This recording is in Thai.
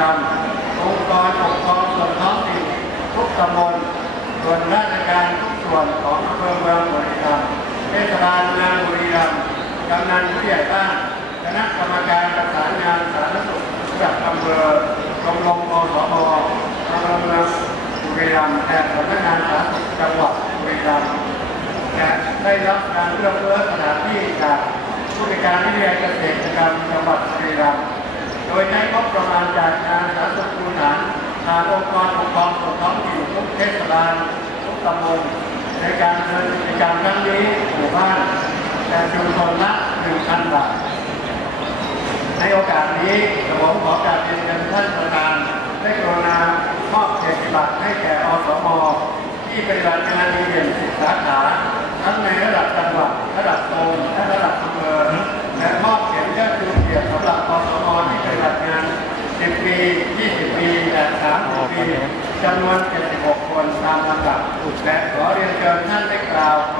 รัมย์องค์กรปกครองส่วนท้องถิ่นทุกตำบลส่วนราชการทุกส่วนของอำเภอเมืองบุรีรัมย์เทศบาลเมืองบุรีรัมย์กำนันผู้ใหญ่บ้านคณะกรรมการประสานงานสาธารณสุขระดับอำเภอชมรมอสมอำเภอเมืองบุรีรัมย์และสำนักงานสาธารณสุขจังหวัดบุรีรัมย์และได้รับการเลือกสถานที่จากผู้ในการวิทยาเกษตรกรรมจังหวัดบุรีรัมย์โดยใช้งบประมาณจากการสาธารณสุขพื้นฐานทางองค์กรปกครองส่วนท้องถิ่นทุกเทศบาลทุกตำบลในการดำเนินกิจกรรมครั้งนี้หมู่บ้านแต่ชุมชนละ 1,000 บาทในโอกาสนี้ผมขอกราบเรียนท่านประธานได้กรุณามอบเกียรติบัตรให้แก่อสม.ที่เป็นบัตรงานดีเด่น10 สาขาทั้งในระดับจังหวัดระดับโซนและระดับอำเภอและมอบเกียรติยศชูเกียรติสำหรับอสม.ที่เป็นบัตรงาน10 ปี 20 ปีและ30 ปีจำนวน76 คนตามลำดับและขอเรียนเชิญท่านได้กล่าวขอ